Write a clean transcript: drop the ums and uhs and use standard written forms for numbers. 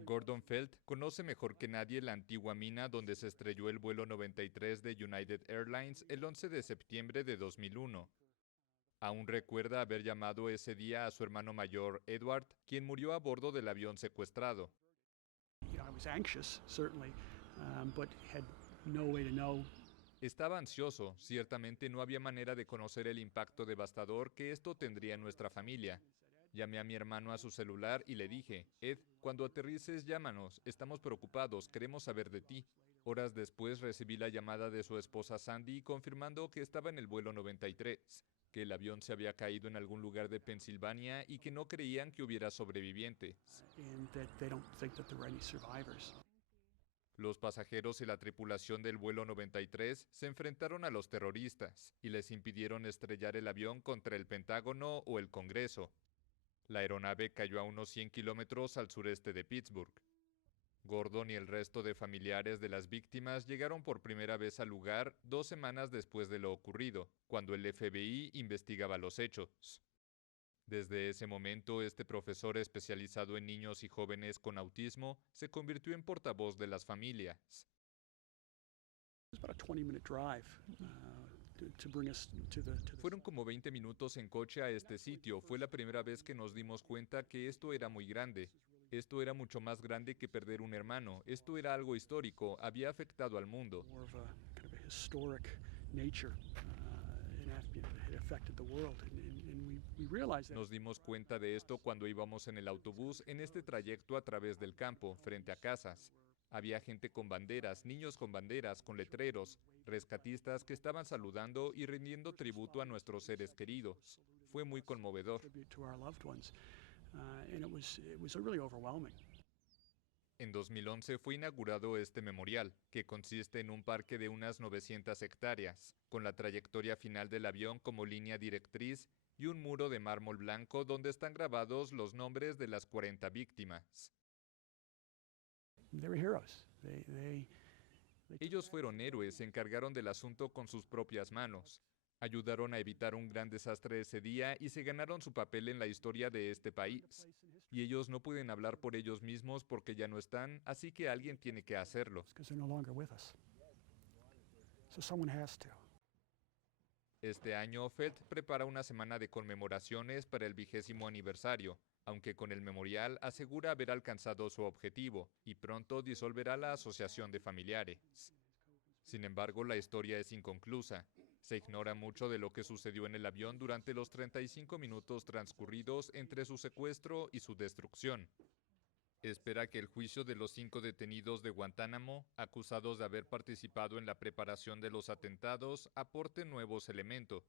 Gordon Felt conoce mejor que nadie la antigua mina donde se estrelló el vuelo 93 de United Airlines el 11 de septiembre de 2001. Aún recuerda haber llamado ese día a su hermano mayor, Edward, quien murió a bordo del avión secuestrado. Estaba ansioso, ciertamente no había manera de conocer el impacto devastador que esto tendría en nuestra familia. Llamé a mi hermano a su celular y le dije, Ed, cuando aterrices llámanos, estamos preocupados, queremos saber de ti. Horas después recibí la llamada de su esposa Sandy confirmando que estaba en el vuelo 93, que el avión se había caído en algún lugar de Pensilvania y que no creían que hubiera sobrevivientes. Los pasajeros y la tripulación del vuelo 93 se enfrentaron a los terroristas y les impidieron estrellar el avión contra el Pentágono o el Congreso. La aeronave cayó a unos 100 kilómetros al sureste de Pittsburgh. Gordon y el resto de familiares de las víctimas llegaron por primera vez al lugar 2 semanas después de lo ocurrido, cuando el FBI investigaba los hechos. Desde ese momento, este profesor especializado en niños y jóvenes con autismo se convirtió en portavoz de las familias. Fueron como 20 minutos en coche a este sitio. Fue la primera vez que nos dimos cuenta que esto era muy grande. Esto era mucho más grande que perder un hermano. Esto era algo histórico. Había afectado al mundo. Nos dimos cuenta de esto cuando íbamos en el autobús en este trayecto a través del campo, frente a casas. Había gente con banderas, niños con banderas, con letreros, rescatistas que estaban saludando y rindiendo tributo a nuestros seres queridos. Fue muy conmovedor. En 2011 fue inaugurado este memorial, que consiste en un parque de unas 900 hectáreas, con la trayectoria final del avión como línea directriz y un muro de mármol blanco donde están grabados los nombres de las 40 víctimas. Ellos fueron héroes, se encargaron del asunto con sus propias manos. Ayudaron a evitar un gran desastre ese día y se ganaron su papel en la historia de este país. Y ellos no pueden hablar por ellos mismos porque ya no están, así que alguien tiene que hacerlo. Este año, Felt prepara una semana de conmemoraciones para el 20º aniversario, aunque con el memorial asegura haber alcanzado su objetivo y pronto disolverá la asociación de familiares. Sin embargo, la historia es inconclusa. Se ignora mucho de lo que sucedió en el avión durante los 35 minutos transcurridos entre su secuestro y su destrucción. Espera que el juicio de los 5 detenidos de Guantánamo, acusados de haber participado en la preparación de los atentados, aporte nuevos elementos.